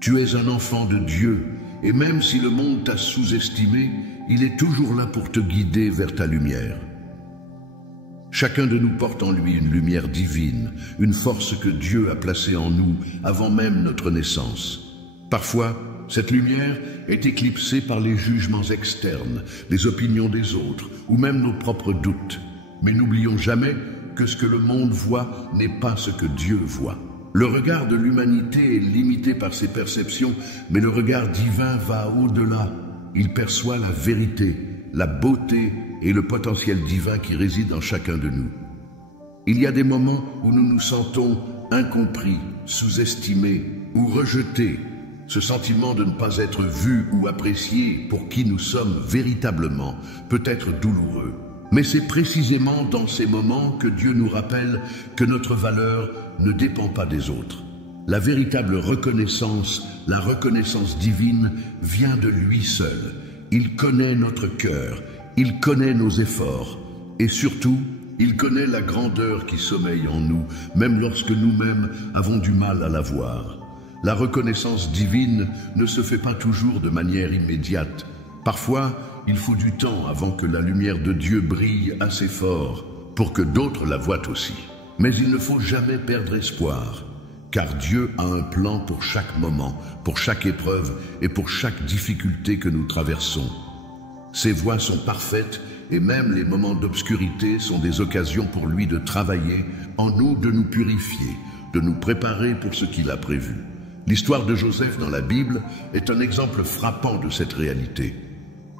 Tu es un enfant de Dieu, et même si le monde t'a sous-estimé, il est toujours là pour te guider vers ta lumière. Chacun de nous porte en lui une lumière divine, une force que Dieu a placée en nous avant même notre naissance. Parfois, cette lumière est éclipsée par les jugements externes, les opinions des autres, ou même nos propres doutes. Mais n'oublions jamais que ce que le monde voit n'est pas ce que Dieu voit. Le regard de l'humanité est limité par ses perceptions, mais le regard divin va au-delà. Il perçoit la vérité, la beauté et le potentiel divin qui réside en chacun de nous. Il y a des moments où nous nous sentons incompris, sous-estimés ou rejetés. Ce sentiment de ne pas être vu ou apprécié pour qui nous sommes véritablement peut être douloureux. Mais c'est précisément dans ces moments que Dieu nous rappelle que notre valeur ne dépend pas des autres. La véritable reconnaissance, la reconnaissance divine, vient de lui seul. Il connaît notre cœur, il connaît nos efforts et surtout, il connaît la grandeur qui sommeille en nous, même lorsque nous-mêmes avons du mal à la voir. La reconnaissance divine ne se fait pas toujours de manière immédiate. Parfois, il faut du temps avant que la lumière de Dieu brille assez fort pour que d'autres la voient aussi. Mais il ne faut jamais perdre espoir, car Dieu a un plan pour chaque moment, pour chaque épreuve et pour chaque difficulté que nous traversons. Ses voies sont parfaites et même les moments d'obscurité sont des occasions pour lui de travailler en nous, de nous purifier, de nous préparer pour ce qu'il a prévu. L'histoire de Joseph dans la Bible est un exemple frappant de cette réalité.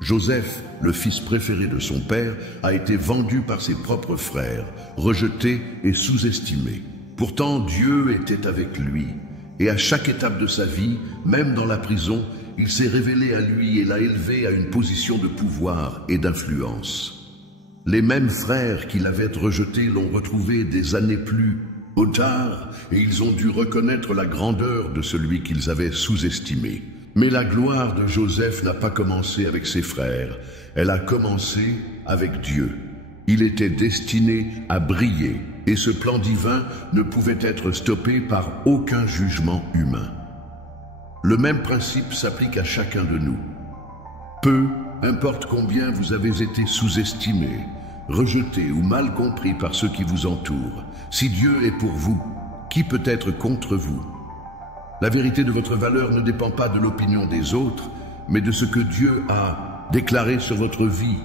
Joseph, le fils préféré de son père, a été vendu par ses propres frères, rejeté et sous-estimé. Pourtant, Dieu était avec lui, et à chaque étape de sa vie, même dans la prison, il s'est révélé à lui et l'a élevé à une position de pouvoir et d'influence. Les mêmes frères qui l'avaient rejeté l'ont retrouvé des années plus tard, et ils ont dû reconnaître la grandeur de celui qu'ils avaient sous-estimé. Mais la gloire de Joseph n'a pas commencé avec ses frères, elle a commencé avec Dieu. Il était destiné à briller, et ce plan divin ne pouvait être stoppé par aucun jugement humain. Le même principe s'applique à chacun de nous. Peu importe combien vous avez été sous-estimé, rejeté ou mal compris par ceux qui vous entourent, si Dieu est pour vous, qui peut être contre vous? La vérité de votre valeur ne dépend pas de l'opinion des autres, mais de ce que Dieu a déclaré sur votre vie.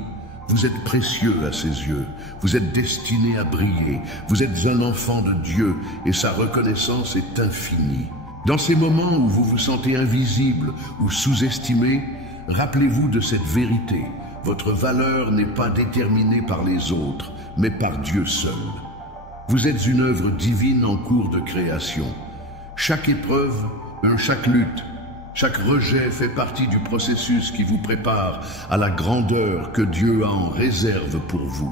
Vous êtes précieux à ses yeux, vous êtes destiné à briller, vous êtes un enfant de Dieu et sa reconnaissance est infinie. Dans ces moments où vous vous sentez invisible ou sous-estimé, rappelez-vous de cette vérité. Votre valeur n'est pas déterminée par les autres, mais par Dieu seul. Vous êtes une œuvre divine en cours de création. Chaque épreuve, chaque lutte, chaque rejet fait partie du processus qui vous prépare à la grandeur que Dieu a en réserve pour vous.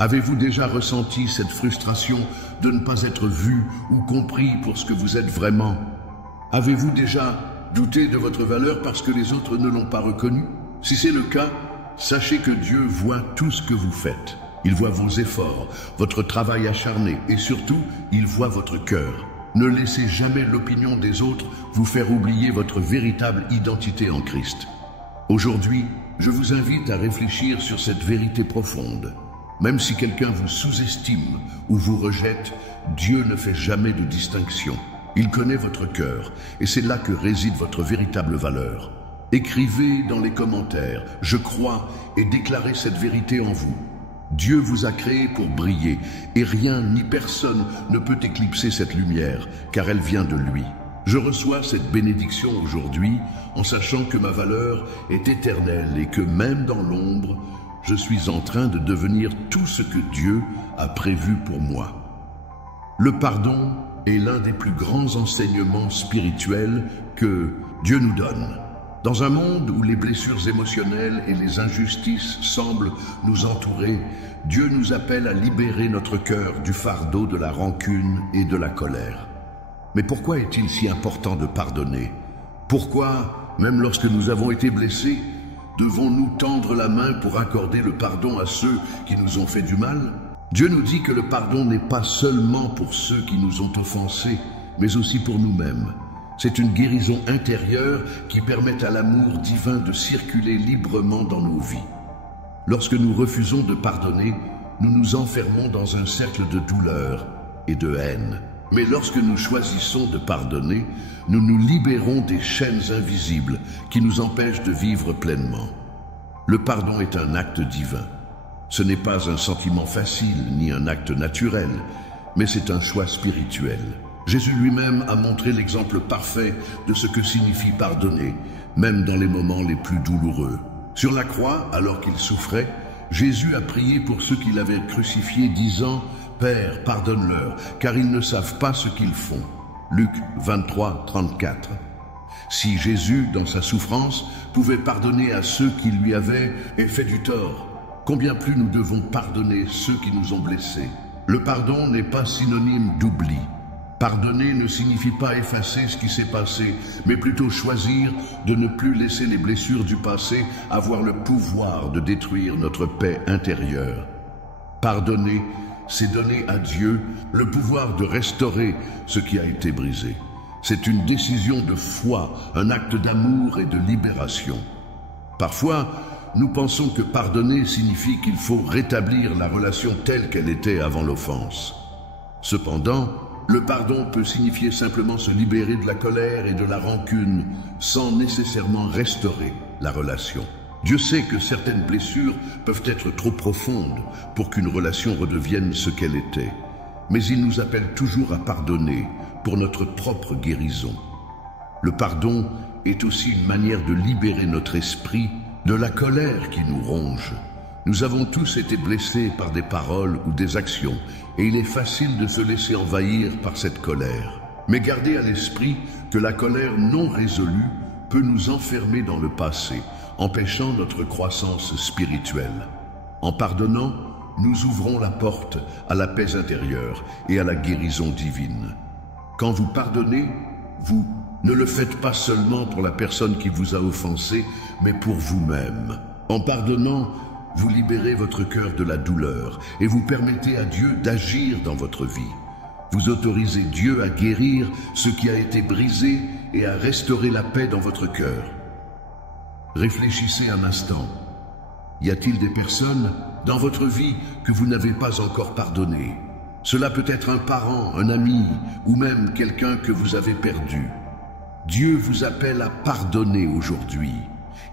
Avez-vous déjà ressenti cette frustration de ne pas être vu ou compris pour ce que vous êtes vraiment? Avez-vous déjà douté de votre valeur parce que les autres ne l'ont pas reconnu? Si c'est le cas, sachez que Dieu voit tout ce que vous faites. Il voit vos efforts, votre travail acharné et surtout, il voit votre cœur. Ne laissez jamais l'opinion des autres vous faire oublier votre véritable identité en Christ. Aujourd'hui, je vous invite à réfléchir sur cette vérité profonde. Même si quelqu'un vous sous-estime ou vous rejette, Dieu ne fait jamais de distinction. Il connaît votre cœur et c'est là que réside votre véritable valeur. Écrivez dans les commentaires « Je crois » et déclarez cette vérité en vous. Dieu vous a créé pour briller et rien ni personne ne peut éclipser cette lumière car elle vient de lui. Je reçois cette bénédiction aujourd'hui en sachant que ma valeur est éternelle et que même dans l'ombre, je suis en train de devenir tout ce que Dieu a prévu pour moi. Le pardon est l'un des plus grands enseignements spirituels que Dieu nous donne. Dans un monde où les blessures émotionnelles et les injustices semblent nous entourer, Dieu nous appelle à libérer notre cœur du fardeau de la rancune et de la colère. Mais pourquoi est-il si important de pardonner? Pourquoi, même lorsque nous avons été blessés, devons-nous tendre la main pour accorder le pardon à ceux qui nous ont fait du mal? Dieu nous dit que le pardon n'est pas seulement pour ceux qui nous ont offensés, mais aussi pour nous-mêmes. C'est une guérison intérieure qui permet à l'amour divin de circuler librement dans nos vies. Lorsque nous refusons de pardonner, nous nous enfermons dans un cercle de douleur et de haine. Mais lorsque nous choisissons de pardonner, nous nous libérons des chaînes invisibles qui nous empêchent de vivre pleinement. Le pardon est un acte divin. Ce n'est pas un sentiment facile ni un acte naturel, mais c'est un choix spirituel. Jésus lui-même a montré l'exemple parfait de ce que signifie pardonner, même dans les moments les plus douloureux. Sur la croix, alors qu'il souffrait, Jésus a prié pour ceux qu'il avait crucifiés, disant « Père, pardonne-leur, car ils ne savent pas ce qu'ils font. » Luc 23, 34. Si Jésus, dans sa souffrance, pouvait pardonner à ceux qui lui avaient fait du tort, combien plus nous devons pardonner ceux qui nous ont blessés. Le pardon n'est pas synonyme d'oubli. Pardonner ne signifie pas effacer ce qui s'est passé, mais plutôt choisir de ne plus laisser les blessures du passé avoir le pouvoir de détruire notre paix intérieure. Pardonner, c'est donner à Dieu le pouvoir de restaurer ce qui a été brisé. C'est une décision de foi, un acte d'amour et de libération. Parfois, nous pensons que pardonner signifie qu'il faut rétablir la relation telle qu'elle était avant l'offense. Cependant, le pardon peut signifier simplement se libérer de la colère et de la rancune sans nécessairement restaurer la relation. Dieu sait que certaines blessures peuvent être trop profondes pour qu'une relation redevienne ce qu'elle était. Mais il nous appelle toujours à pardonner pour notre propre guérison. Le pardon est aussi une manière de libérer notre esprit de la colère qui nous ronge. Nous avons tous été blessés par des paroles ou des actions, et il est facile de se laisser envahir par cette colère. Mais gardez à l'esprit que la colère non résolue peut nous enfermer dans le passé, empêchant notre croissance spirituelle. En pardonnant, nous ouvrons la porte à la paix intérieure et à la guérison divine. Quand vous pardonnez, vous ne le faites pas seulement pour la personne qui vous a offensé, mais pour vous-même. En pardonnant, vous libérez votre cœur de la douleur et vous permettez à Dieu d'agir dans votre vie. Vous autorisez Dieu à guérir ce qui a été brisé et à restaurer la paix dans votre cœur. Réfléchissez un instant. Y a-t-il des personnes dans votre vie que vous n'avez pas encore pardonnées? Cela peut être un parent, un ami ou même quelqu'un que vous avez perdu. Dieu vous appelle à pardonner aujourd'hui.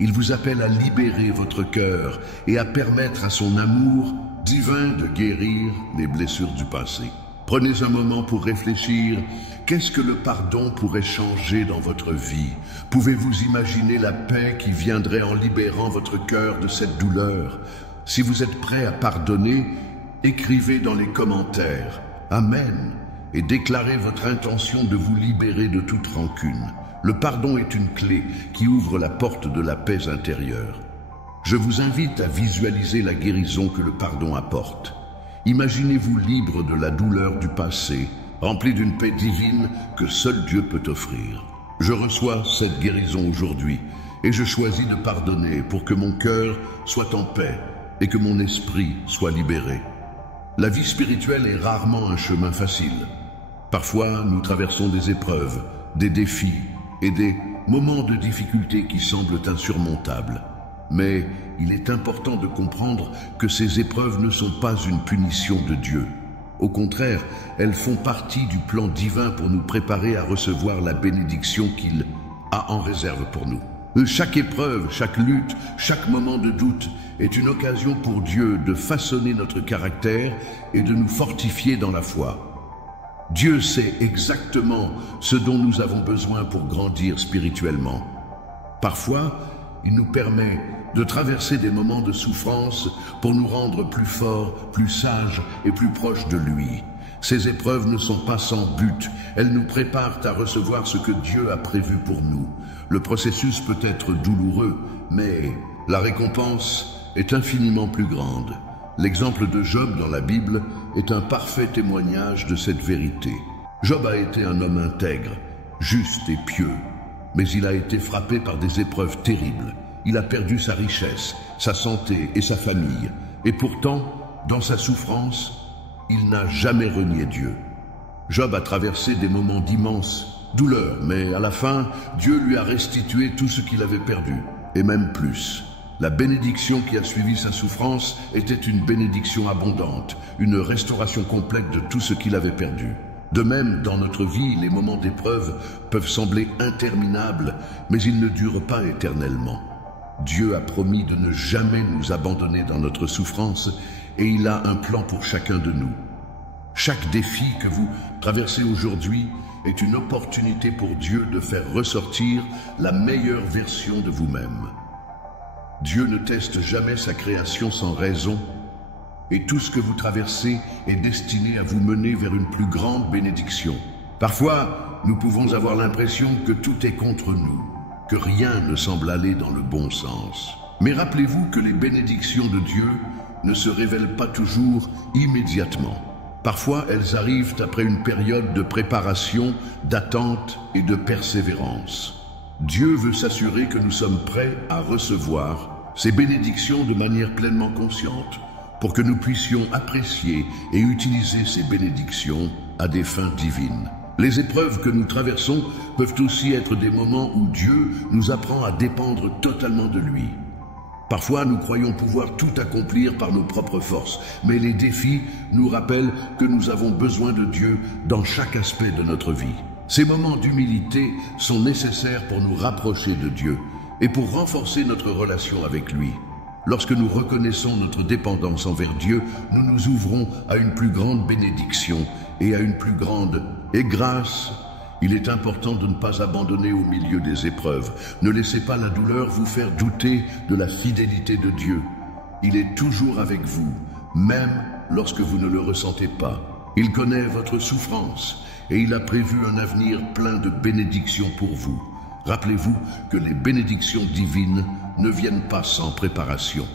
Il vous appelle à libérer votre cœur et à permettre à son amour divin de guérir les blessures du passé. Prenez un moment pour réfléchir. Qu'est-ce que le pardon pourrait changer dans votre vie? Pouvez-vous imaginer la paix qui viendrait en libérant votre cœur de cette douleur? Si vous êtes prêt à pardonner, écrivez dans les commentaires « Amen » et déclarez votre intention de vous libérer de toute rancune. Le pardon est une clé qui ouvre la porte de la paix intérieure. Je vous invite à visualiser la guérison que le pardon apporte. Imaginez-vous libre de la douleur du passé, rempli d'une paix divine que seul Dieu peut offrir. Je reçois cette guérison aujourd'hui et je choisis de pardonner pour que mon cœur soit en paix et que mon esprit soit libéré. La vie spirituelle est rarement un chemin facile. Parfois, nous traversons des épreuves, des défis et des moments de difficulté qui semblent insurmontables. Mais il est important de comprendre que ces épreuves ne sont pas une punition de Dieu. Au contraire, elles font partie du plan divin pour nous préparer à recevoir la bénédiction qu'il a en réserve pour nous. Chaque épreuve, chaque lutte, chaque moment de doute est une occasion pour Dieu de façonner notre caractère et de nous fortifier dans la foi. Dieu sait exactement ce dont nous avons besoin pour grandir spirituellement. Parfois, il nous permet de traverser des moments de souffrance pour nous rendre plus forts, plus sages et plus proches de lui. Ces épreuves ne sont pas sans but, elles nous préparent à recevoir ce que Dieu a prévu pour nous. Le processus peut être douloureux, mais la récompense est infiniment plus grande. L'exemple de Job dans la Bible est un parfait témoignage de cette vérité. Job a été un homme intègre, juste et pieux, mais il a été frappé par des épreuves terribles. Il a perdu sa richesse, sa santé et sa famille. Et pourtant, dans sa souffrance, il n'a jamais renié Dieu. Job a traversé des moments d'immense douleur, mais à la fin, Dieu lui a restitué tout ce qu'il avait perdu, et même plus. La bénédiction qui a suivi sa souffrance était une bénédiction abondante, une restauration complète de tout ce qu'il avait perdu. De même, dans notre vie, les moments d'épreuve peuvent sembler interminables, mais ils ne durent pas éternellement. Dieu a promis de ne jamais nous abandonner dans notre souffrance, et il a un plan pour chacun de nous. Chaque défi que vous traversez aujourd'hui est une opportunité pour Dieu de faire ressortir la meilleure version de vous-même. Dieu ne teste jamais sa création sans raison, et tout ce que vous traversez est destiné à vous mener vers une plus grande bénédiction. Parfois, nous pouvons avoir l'impression que tout est contre nous, que rien ne semble aller dans le bon sens. Mais rappelez-vous que les bénédictions de Dieu ne se révèlent pas toujours immédiatement. Parfois, elles arrivent après une période de préparation, d'attente et de persévérance. Dieu veut s'assurer que nous sommes prêts à recevoir ces bénédictions de manière pleinement consciente, pour que nous puissions apprécier et utiliser ces bénédictions à des fins divines. Les épreuves que nous traversons peuvent aussi être des moments où Dieu nous apprend à dépendre totalement de lui. Parfois, nous croyons pouvoir tout accomplir par nos propres forces, mais les défis nous rappellent que nous avons besoin de Dieu dans chaque aspect de notre vie. Ces moments d'humilité sont nécessaires pour nous rapprocher de Dieu et pour renforcer notre relation avec lui. Lorsque nous reconnaissons notre dépendance envers Dieu, nous nous ouvrons à une plus grande bénédiction et à une plus grande grâce. Il est important de ne pas abandonner au milieu des épreuves. Ne laissez pas la douleur vous faire douter de la fidélité de Dieu. Il est toujours avec vous, même lorsque vous ne le ressentez pas. Il connaît votre souffrance et il a prévu un avenir plein de bénédictions pour vous. Rappelez-vous que les bénédictions divines ne viennent pas sans préparation.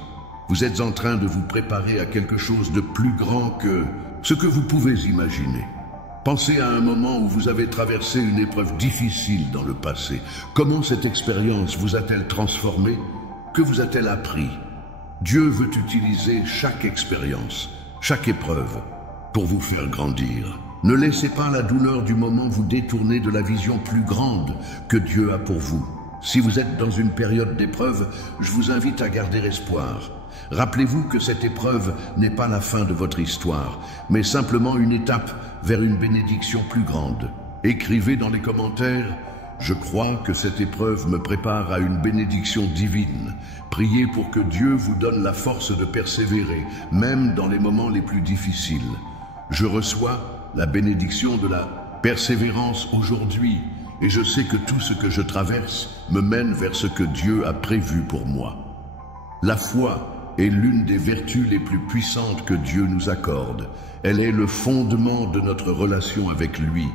Vous êtes en train de vous préparer à quelque chose de plus grand que ce que vous pouvez imaginer. Pensez à un moment où vous avez traversé une épreuve difficile dans le passé. Comment cette expérience vous a-t-elle transformé? Que vous a-t-elle appris? Dieu veut utiliser chaque expérience, chaque épreuve, pour vous faire grandir. Ne laissez pas la douleur du moment vous détourner de la vision plus grande que Dieu a pour vous. Si vous êtes dans une période d'épreuve, je vous invite à garder espoir. Rappelez-vous que cette épreuve n'est pas la fin de votre histoire, mais simplement une étape vers une bénédiction plus grande. Écrivez dans les commentaires « Je crois que cette épreuve me prépare à une bénédiction divine ». Priez pour que Dieu vous donne la force de persévérer, même dans les moments les plus difficiles. Je reçois la bénédiction de la persévérance aujourd'hui, et je sais que tout ce que je traverse me mène vers ce que Dieu a prévu pour moi. La foi est l'une des vertus les plus puissantes que Dieu nous accorde. Elle est le fondement de notre relation avec lui,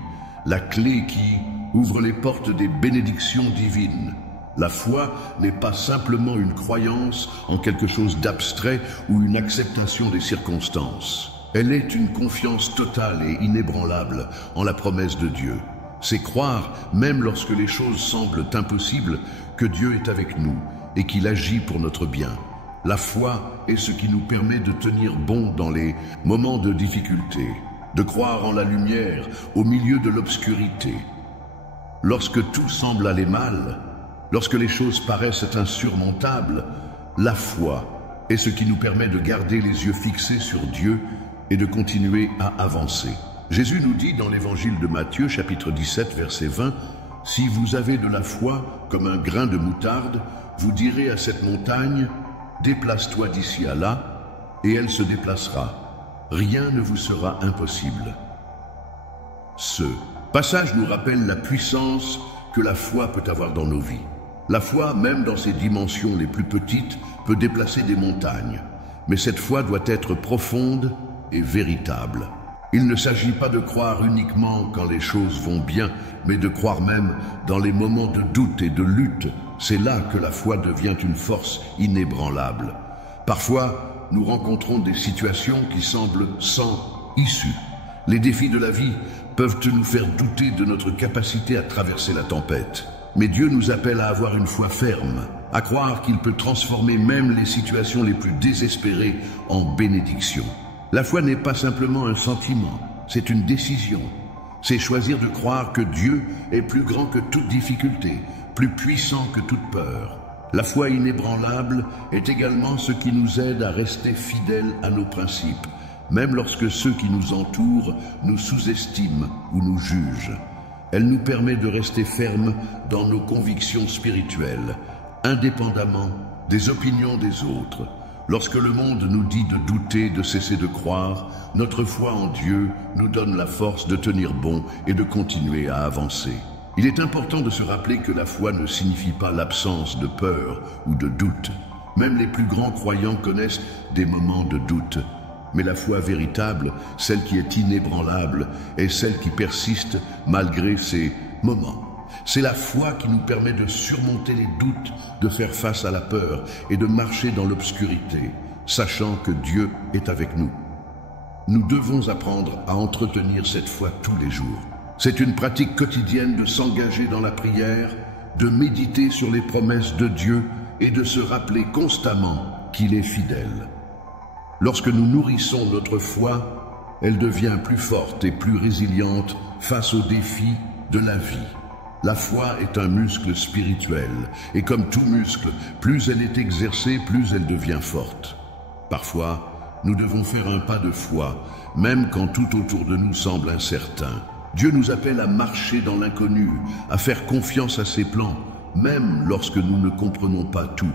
la clé qui ouvre les portes des bénédictions divines. La foi n'est pas simplement une croyance en quelque chose d'abstrait ou une acceptation des circonstances. Elle est une confiance totale et inébranlable en la promesse de Dieu. C'est croire, même lorsque les choses semblent impossibles, que Dieu est avec nous et qu'il agit pour notre bien. La foi est ce qui nous permet de tenir bon dans les moments de difficulté, de croire en la lumière au milieu de l'obscurité. Lorsque tout semble aller mal, lorsque les choses paraissent insurmontables, la foi est ce qui nous permet de garder les yeux fixés sur Dieu et de continuer à avancer. Jésus nous dit dans l'évangile de Matthieu, chapitre 17, verset 20, « Si vous avez de la foi comme un grain de moutarde, vous direz à cette montagne, « Déplace-toi d'ici à là », et elle se déplacera. Rien ne vous sera impossible. » Ce passage nous rappelle la puissance que la foi peut avoir dans nos vies. La foi, même dans ses dimensions les plus petites, peut déplacer des montagnes. Mais cette foi doit être profonde et véritable. Il ne s'agit pas de croire uniquement quand les choses vont bien, mais de croire même dans les moments de doute et de lutte. C'est là que la foi devient une force inébranlable. Parfois, nous rencontrons des situations qui semblent sans issue. Les défis de la vie peuvent nous faire douter de notre capacité à traverser la tempête. Mais Dieu nous appelle à avoir une foi ferme, à croire qu'il peut transformer même les situations les plus désespérées en bénédictions. La foi n'est pas simplement un sentiment, c'est une décision. C'est choisir de croire que Dieu est plus grand que toute difficulté, plus puissant que toute peur. La foi inébranlable est également ce qui nous aide à rester fidèles à nos principes, même lorsque ceux qui nous entourent nous sous-estiment ou nous jugent. Elle nous permet de rester fermes dans nos convictions spirituelles, indépendamment des opinions des autres. Lorsque le monde nous dit de douter, de cesser de croire, notre foi en Dieu nous donne la force de tenir bon et de continuer à avancer. Il est important de se rappeler que la foi ne signifie pas l'absence de peur ou de doute. Même les plus grands croyants connaissent des moments de doute. Mais la foi véritable, celle qui est inébranlable, est celle qui persiste malgré ces moments. C'est la foi qui nous permet de surmonter les doutes, de faire face à la peur et de marcher dans l'obscurité, sachant que Dieu est avec nous. Nous devons apprendre à entretenir cette foi tous les jours. C'est une pratique quotidienne de s'engager dans la prière, de méditer sur les promesses de Dieu et de se rappeler constamment qu'il est fidèle. Lorsque nous nourrissons notre foi, elle devient plus forte et plus résiliente face aux défis de la vie. La foi est un muscle spirituel, et comme tout muscle, plus elle est exercée, plus elle devient forte. Parfois, nous devons faire un pas de foi, même quand tout autour de nous semble incertain. Dieu nous appelle à marcher dans l'inconnu, à faire confiance à ses plans, même lorsque nous ne comprenons pas tout.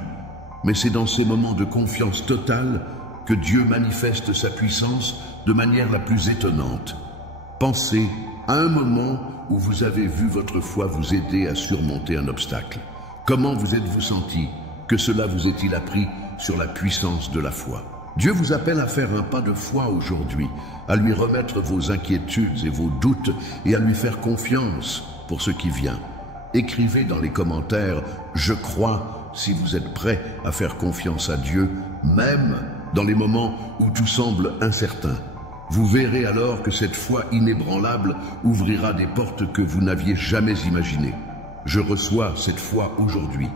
Mais c'est dans ces moments de confiance totale que Dieu manifeste sa puissance de manière la plus étonnante. Pensez à un moment où vous avez vu votre foi vous aider à surmonter un obstacle. Comment vous êtes-vous senti? Que cela vous est-il appris sur la puissance de la foi? Dieu vous appelle à faire un pas de foi aujourd'hui, à lui remettre vos inquiétudes et vos doutes et à lui faire confiance pour ce qui vient. Écrivez dans les commentaires « Je crois » si vous êtes prêt à faire confiance à Dieu, même dans les moments où tout semble incertain. Vous verrez alors que cette foi inébranlable ouvrira des portes que vous n'aviez jamais imaginées. Je reçois cette foi aujourd'hui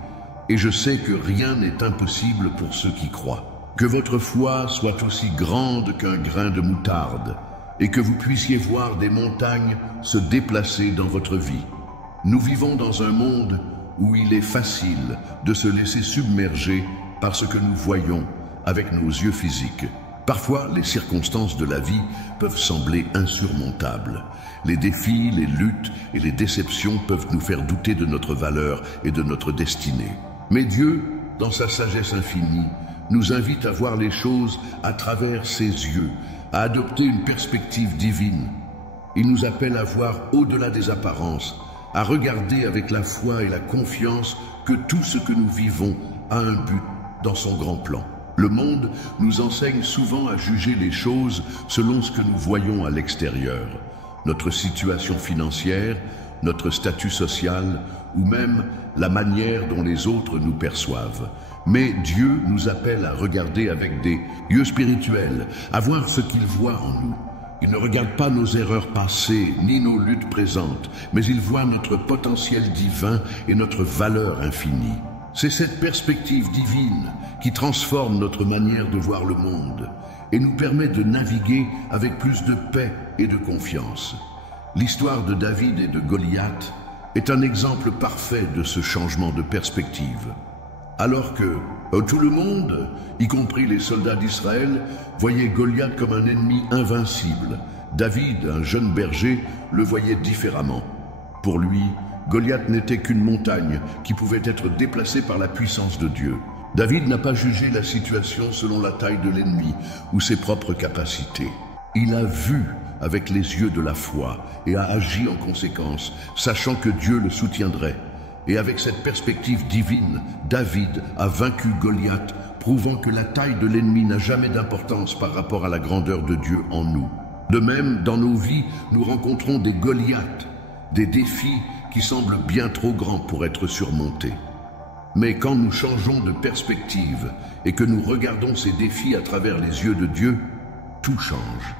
et je sais que rien n'est impossible pour ceux qui croient. Que votre foi soit aussi grande qu'un grain de moutarde et que vous puissiez voir des montagnes se déplacer dans votre vie. Nous vivons dans un monde où il est facile de se laisser submerger par ce que nous voyons avec nos yeux physiques. Parfois, les circonstances de la vie peuvent sembler insurmontables. Les défis, les luttes et les déceptions peuvent nous faire douter de notre valeur et de notre destinée. Mais Dieu, dans sa sagesse infinie, nous invite à voir les choses à travers ses yeux, à adopter une perspective divine. Il nous appelle à voir au-delà des apparences, à regarder avec la foi et la confiance que tout ce que nous vivons a un but dans son grand plan. Le monde nous enseigne souvent à juger les choses selon ce que nous voyons à l'extérieur, notre situation financière, notre statut social ou même la manière dont les autres nous perçoivent. Mais Dieu nous appelle à regarder avec des yeux spirituels, à voir ce qu'il voit en nous. Il ne regarde pas nos erreurs passées ni nos luttes présentes, mais il voit notre potentiel divin et notre valeur infinie. C'est cette perspective divine qui transforme notre manière de voir le monde et nous permet de naviguer avec plus de paix et de confiance. L'histoire de David et de Goliath est un exemple parfait de ce changement de perspective. Alors que tout le monde, y compris les soldats d'Israël, voyait Goliath comme un ennemi invincible, David, un jeune berger, le voyait différemment. Pour lui, Goliath n'était qu'une montagne qui pouvait être déplacée par la puissance de Dieu. David n'a pas jugé la situation selon la taille de l'ennemi ou ses propres capacités. Il a vu avec les yeux de la foi et a agi en conséquence, sachant que Dieu le soutiendrait. Et avec cette perspective divine, David a vaincu Goliath, prouvant que la taille de l'ennemi n'a jamais d'importance par rapport à la grandeur de Dieu en nous. De même, dans nos vies, nous rencontrons des Goliaths, des défis qui semblent bien trop grands pour être surmontés. Mais quand nous changeons de perspective et que nous regardons ces défis à travers les yeux de Dieu, tout change.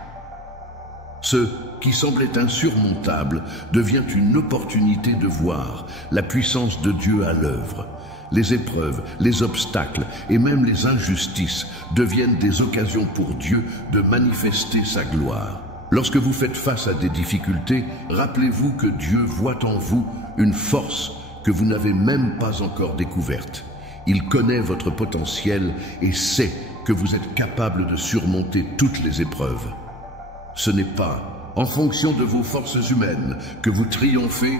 Ce qui semblait insurmontable devient une opportunité de voir la puissance de Dieu à l'œuvre. Les épreuves, les obstacles et même les injustices deviennent des occasions pour Dieu de manifester sa gloire. Lorsque vous faites face à des difficultés, rappelez-vous que Dieu voit en vous une force que vous n'avez même pas encore découverte. Il connaît votre potentiel et sait que vous êtes capable de surmonter toutes les épreuves. Ce n'est pas en fonction de vos forces humaines que vous triomphez,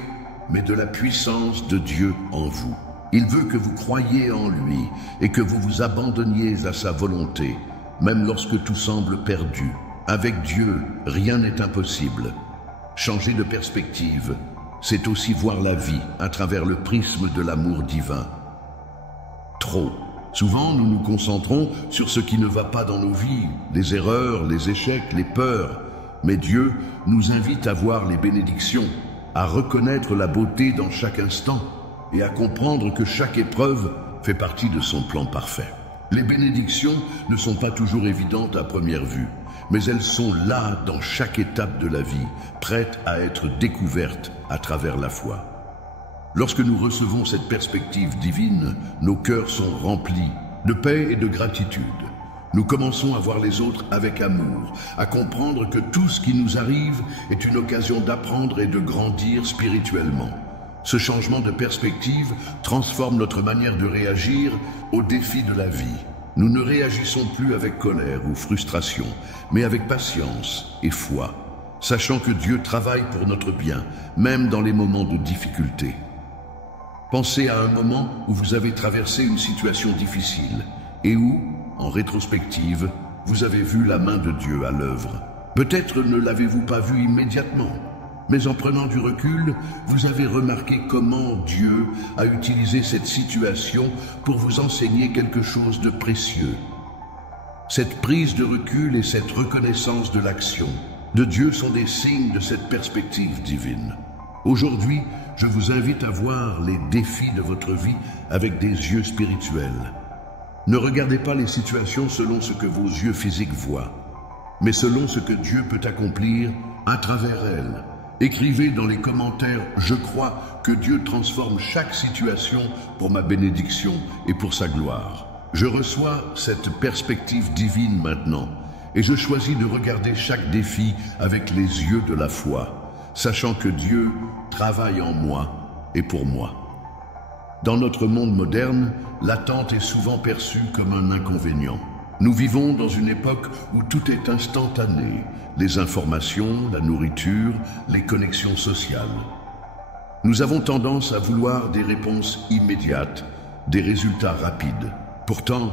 mais de la puissance de Dieu en vous. Il veut que vous croyiez en lui et que vous vous abandonniez à sa volonté, même lorsque tout semble perdu. Avec Dieu, rien n'est impossible. Changer de perspective, c'est aussi voir la vie à travers le prisme de l'amour divin. Trop. Souvent, nous nous concentrons sur ce qui ne va pas dans nos vies, les erreurs, les échecs, les peurs. Mais Dieu nous invite à voir les bénédictions, à reconnaître la beauté dans chaque instant et à comprendre que chaque épreuve fait partie de son plan parfait. Les bénédictions ne sont pas toujours évidentes à première vue, mais elles sont là dans chaque étape de la vie, prêtes à être découvertes à travers la foi. Lorsque nous recevons cette perspective divine, nos cœurs sont remplis de paix et de gratitude. Nous commençons à voir les autres avec amour, à comprendre que tout ce qui nous arrive est une occasion d'apprendre et de grandir spirituellement. Ce changement de perspective transforme notre manière de réagir aux défis de la vie. Nous ne réagissons plus avec colère ou frustration, mais avec patience et foi, sachant que Dieu travaille pour notre bien, même dans les moments de difficulté. Pensez à un moment où vous avez traversé une situation difficile et où, en rétrospective, vous avez vu la main de Dieu à l'œuvre. Peut-être ne l'avez-vous pas vu immédiatement, mais en prenant du recul, vous avez remarqué comment Dieu a utilisé cette situation pour vous enseigner quelque chose de précieux. Cette prise de recul et cette reconnaissance de l'action de Dieu sont des signes de cette perspective divine. Aujourd'hui, je vous invite à voir les défis de votre vie avec des yeux spirituels. Ne regardez pas les situations selon ce que vos yeux physiques voient, mais selon ce que Dieu peut accomplir à travers elles. Écrivez dans les commentaires « Je crois que Dieu transforme chaque situation pour ma bénédiction et pour sa gloire ». Je reçois cette perspective divine maintenant et je choisis de regarder chaque défi avec les yeux de la foi, sachant que Dieu travaille en moi et pour moi. Dans notre monde moderne, l'attente est souvent perçue comme un inconvénient. Nous vivons dans une époque où tout est instantané, les informations, la nourriture, les connexions sociales. Nous avons tendance à vouloir des réponses immédiates, des résultats rapides. Pourtant,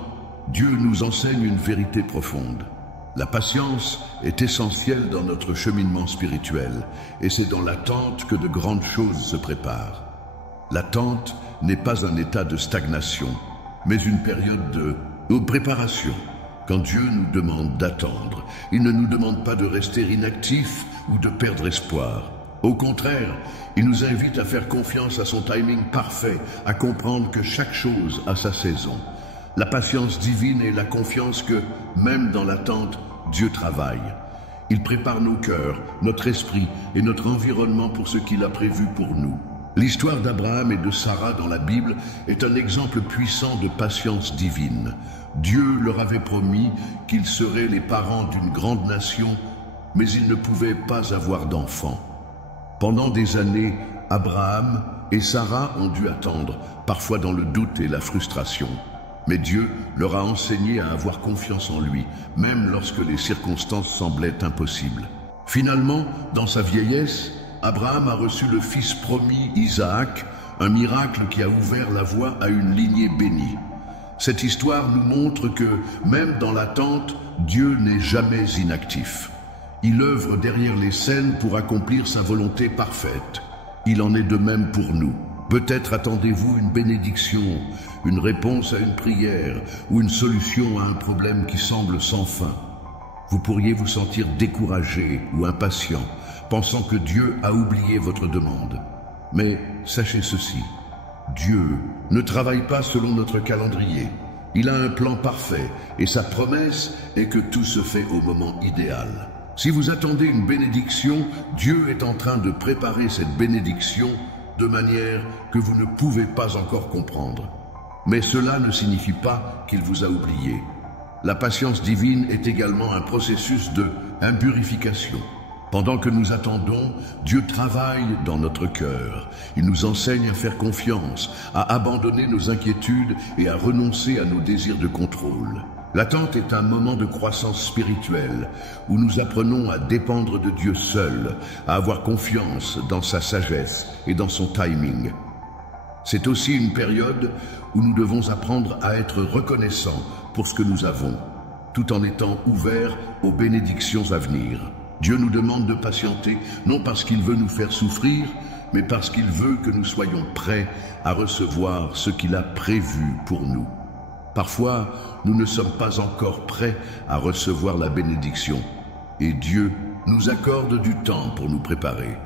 Dieu nous enseigne une vérité profonde. La patience est essentielle dans notre cheminement spirituel et c'est dans l'attente que de grandes choses se préparent. L'attente n'est pas un état de stagnation, mais une période de préparation. Quand Dieu nous demande d'attendre, il ne nous demande pas de rester inactifs ou de perdre espoir. Au contraire, il nous invite à faire confiance à son timing parfait, à comprendre que chaque chose a sa saison. La patience divine et la confiance que, même dans l'attente, Dieu travaille. Il prépare nos cœurs, notre esprit et notre environnement pour ce qu'il a prévu pour nous. L'histoire d'Abraham et de Sarah dans la Bible est un exemple puissant de patience divine. Dieu leur avait promis qu'ils seraient les parents d'une grande nation, mais ils ne pouvaient pas avoir d'enfants. Pendant des années, Abraham et Sarah ont dû attendre, parfois dans le doute et la frustration. Mais Dieu leur a enseigné à avoir confiance en lui, même lorsque les circonstances semblaient impossibles. Finalement, dans sa vieillesse, Abraham a reçu le fils promis, Isaac, un miracle qui a ouvert la voie à une lignée bénie. Cette histoire nous montre que, même dans l'attente, Dieu n'est jamais inactif. Il œuvre derrière les scènes pour accomplir sa volonté parfaite. Il en est de même pour nous. Peut-être attendez-vous une bénédiction, une réponse à une prière ou une solution à un problème qui semble sans fin. Vous pourriez vous sentir découragé ou impatient, pensant que Dieu a oublié votre demande. Mais sachez ceci, Dieu ne travaille pas selon notre calendrier. Il a un plan parfait et sa promesse est que tout se fait au moment idéal. Si vous attendez une bénédiction, Dieu est en train de préparer cette bénédiction de manière que vous ne pouvez pas encore comprendre. Mais cela ne signifie pas qu'il vous a oublié. La patience divine est également un processus de impurification. Pendant que nous attendons, Dieu travaille dans notre cœur. Il nous enseigne à faire confiance, à abandonner nos inquiétudes et à renoncer à nos désirs de contrôle. L'attente est un moment de croissance spirituelle où nous apprenons à dépendre de Dieu seul, à avoir confiance dans sa sagesse et dans son timing. C'est aussi une période où nous devons apprendre à être reconnaissants pour ce que nous avons, tout en étant ouverts aux bénédictions à venir. Dieu nous demande de patienter, non parce qu'il veut nous faire souffrir, mais parce qu'il veut que nous soyons prêts à recevoir ce qu'il a prévu pour nous. Parfois, nous ne sommes pas encore prêts à recevoir la bénédiction, et Dieu nous accorde du temps pour nous préparer.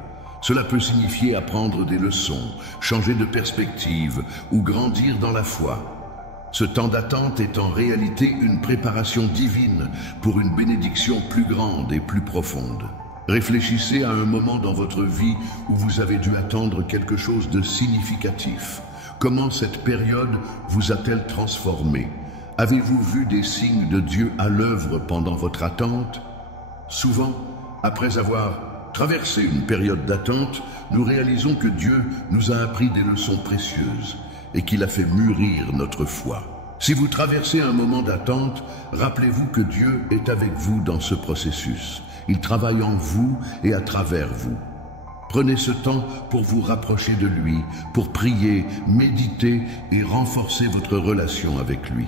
Cela peut signifier apprendre des leçons, changer de perspective ou grandir dans la foi. Ce temps d'attente est en réalité une préparation divine pour une bénédiction plus grande et plus profonde. Réfléchissez à un moment dans votre vie où vous avez dû attendre quelque chose de significatif. Comment cette période vous a-t-elle transformé? Avez-vous vu des signes de Dieu à l'œuvre pendant votre attente? Souvent, après avoir traversé une période d'attente, nous réalisons que Dieu nous a appris des leçons précieuses et qu'il a fait mûrir notre foi. Si vous traversez un moment d'attente, rappelez-vous que Dieu est avec vous dans ce processus. Il travaille en vous et à travers vous. Prenez ce temps pour vous rapprocher de lui, pour prier, méditer et renforcer votre relation avec lui.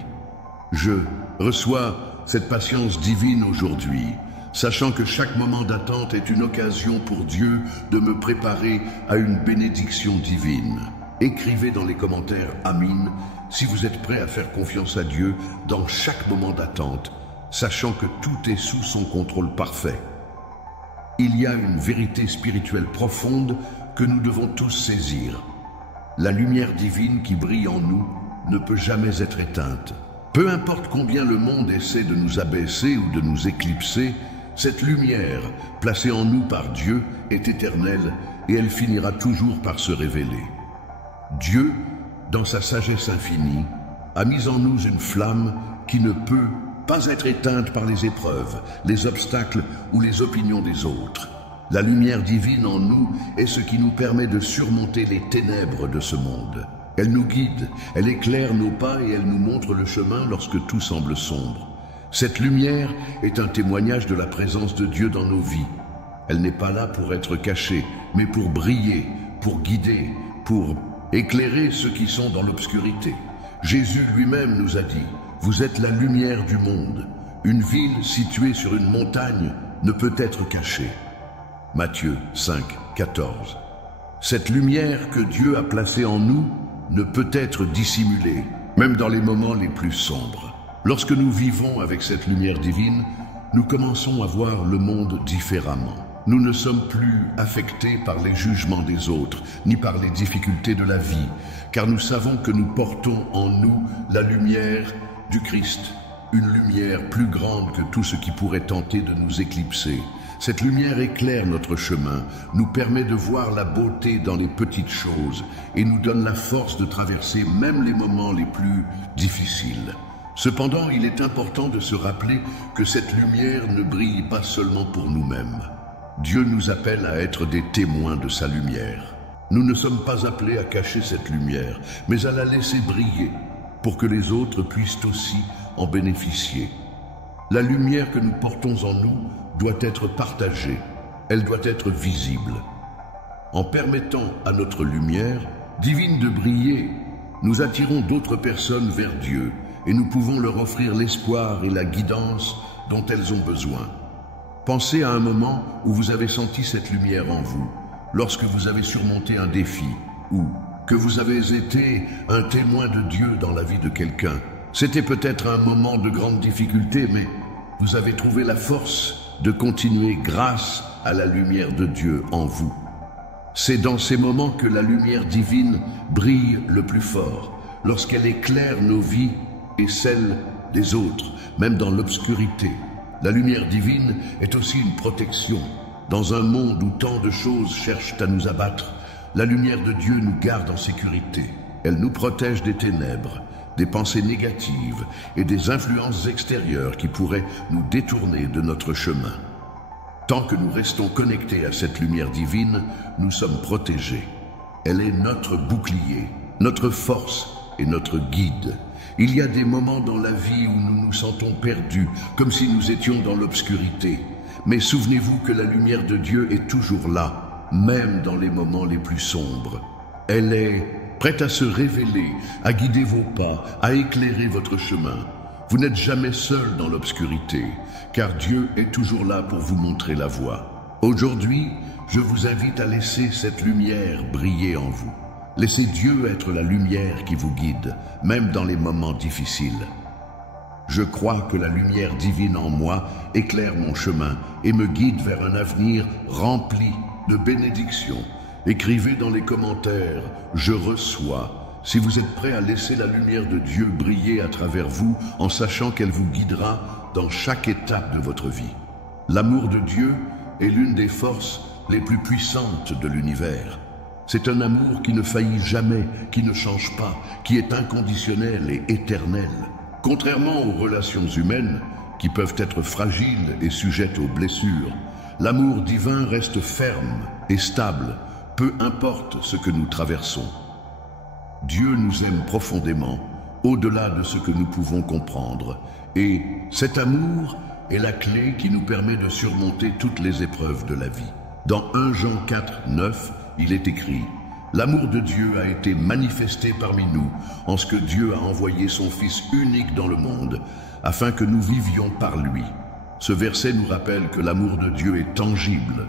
Je reçois cette patience divine aujourd'hui, sachant que chaque moment d'attente est une occasion pour Dieu de me préparer à une bénédiction divine. Écrivez dans les commentaires « Amin » si vous êtes prêt à faire confiance à Dieu dans chaque moment d'attente, sachant que tout est sous son contrôle parfait. Il y a une vérité spirituelle profonde que nous devons tous saisir. La lumière divine qui brille en nous ne peut jamais être éteinte. Peu importe combien le monde essaie de nous abaisser ou de nous éclipser, cette lumière, placée en nous par Dieu, est éternelle et elle finira toujours par se révéler. Dieu, dans sa sagesse infinie, a mis en nous une flamme qui ne peut pas être éteinte par les épreuves, les obstacles ou les opinions des autres. La lumière divine en nous est ce qui nous permet de surmonter les ténèbres de ce monde. Elle nous guide, elle éclaire nos pas et elle nous montre le chemin lorsque tout semble sombre. Cette lumière est un témoignage de la présence de Dieu dans nos vies. Elle n'est pas là pour être cachée, mais pour briller, pour guider, pour éclairer ceux qui sont dans l'obscurité. Jésus lui-même nous a dit: vous êtes la lumière du monde. Une ville située sur une montagne ne peut être cachée. Matthieu 5, 14. Cette lumière que Dieu a placée en nous ne peut être dissimulée, même dans les moments les plus sombres. Lorsque nous vivons avec cette lumière divine, nous commençons à voir le monde différemment. Nous ne sommes plus affectés par les jugements des autres, ni par les difficultés de la vie, car nous savons que nous portons en nous la lumière du Christ, une lumière plus grande que tout ce qui pourrait tenter de nous éclipser. Cette lumière éclaire notre chemin, nous permet de voir la beauté dans les petites choses et nous donne la force de traverser même les moments les plus difficiles. Cependant, il est important de se rappeler que cette lumière ne brille pas seulement pour nous-mêmes. Dieu nous appelle à être des témoins de sa lumière. Nous ne sommes pas appelés à cacher cette lumière, mais à la laisser briller, pour que les autres puissent aussi en bénéficier. La lumière que nous portons en nous doit être partagée, elle doit être visible. En permettant à notre lumière divine de briller, nous attirons d'autres personnes vers Dieu et nous pouvons leur offrir l'espoir et la guidance dont elles ont besoin. Pensez à un moment où vous avez senti cette lumière en vous, lorsque vous avez surmonté un défi ou que vous avez été un témoin de Dieu dans la vie de quelqu'un. C'était peut-être un moment de grande difficulté, mais vous avez trouvé la force de continuer grâce à la lumière de Dieu en vous. C'est dans ces moments que la lumière divine brille le plus fort, lorsqu'elle éclaire nos vies et celles des autres, même dans l'obscurité. La lumière divine est aussi une protection. Dans un monde où tant de choses cherchent à nous abattre, la lumière de Dieu nous garde en sécurité. Elle nous protège des ténèbres, des pensées négatives et des influences extérieures qui pourraient nous détourner de notre chemin. Tant que nous restons connectés à cette lumière divine, nous sommes protégés. Elle est notre bouclier, notre force et notre guide. Il y a des moments dans la vie où nous nous sentons perdus, comme si nous étions dans l'obscurité. Mais souvenez-vous que la lumière de Dieu est toujours là, même dans les moments les plus sombres. Elle est prête à se révéler, à guider vos pas, à éclairer votre chemin. Vous n'êtes jamais seul dans l'obscurité, car Dieu est toujours là pour vous montrer la voie. Aujourd'hui, je vous invite à laisser cette lumière briller en vous. Laissez Dieu être la lumière qui vous guide, même dans les moments difficiles. Je crois que la lumière divine en moi éclaire mon chemin et me guide vers un avenir rempli de bénédictions. Écrivez dans les commentaires « Je reçois ». Si vous êtes prêt à laisser la lumière de Dieu briller à travers vous en sachant qu'elle vous guidera dans chaque étape de votre vie. L'amour de Dieu est l'une des forces les plus puissantes de l'univers. C'est un amour qui ne faillit jamais, qui ne change pas, qui est inconditionnel et éternel. Contrairement aux relations humaines, qui peuvent être fragiles et sujettes aux blessures, l'amour divin reste ferme et stable, peu importe ce que nous traversons. Dieu nous aime profondément, au-delà de ce que nous pouvons comprendre, et cet amour est la clé qui nous permet de surmonter toutes les épreuves de la vie. Dans 1 Jean 4, 9, il est écrit « L'amour de Dieu a été manifesté parmi nous, en ce que Dieu a envoyé son Fils unique dans le monde, afin que nous vivions par lui. » Ce verset nous rappelle que l'amour de Dieu est tangible.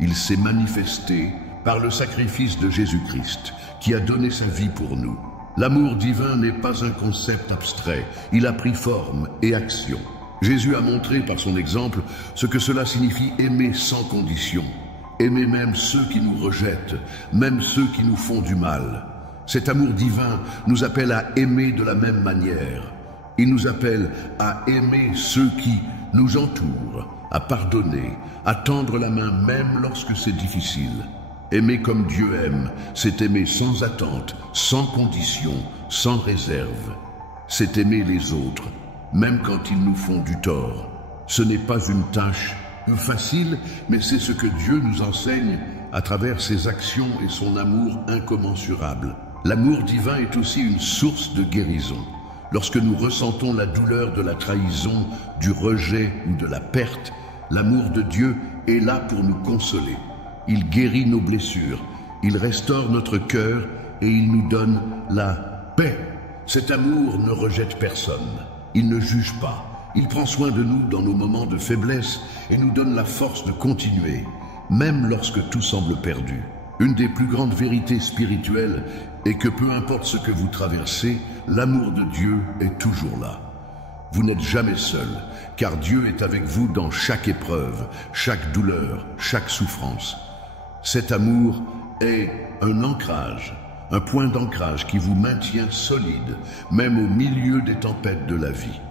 Il s'est manifesté par le sacrifice de Jésus-Christ, qui a donné sa vie pour nous. L'amour divin n'est pas un concept abstrait, il a pris forme et action. Jésus a montré par son exemple ce que cela signifie aimer sans condition. Aimer même ceux qui nous rejettent, même ceux qui nous font du mal. Cet amour divin nous appelle à aimer de la même manière. Il nous appelle à aimer ceux qui nous entourent, à pardonner, à tendre la main même lorsque c'est difficile. Aimer comme Dieu aime, c'est aimer sans attente, sans condition, sans réserve. C'est aimer les autres, même quand ils nous font du tort. Ce n'est pas une tâche facile, mais c'est ce que Dieu nous enseigne à travers ses actions et son amour incommensurable. L'amour divin est aussi une source de guérison. Lorsque nous ressentons la douleur de la trahison, du rejet ou de la perte, l'amour de Dieu est là pour nous consoler. Il guérit nos blessures, il restaure notre cœur et il nous donne la paix. Cet amour ne rejette personne, il ne juge pas. Il prend soin de nous dans nos moments de faiblesse et nous donne la force de continuer, même lorsque tout semble perdu. Une des plus grandes vérités spirituelles est que peu importe ce que vous traversez, l'amour de Dieu est toujours là. Vous n'êtes jamais seul, car Dieu est avec vous dans chaque épreuve, chaque douleur, chaque souffrance. Cet amour est un ancrage, un point d'ancrage qui vous maintient solide, même au milieu des tempêtes de la vie.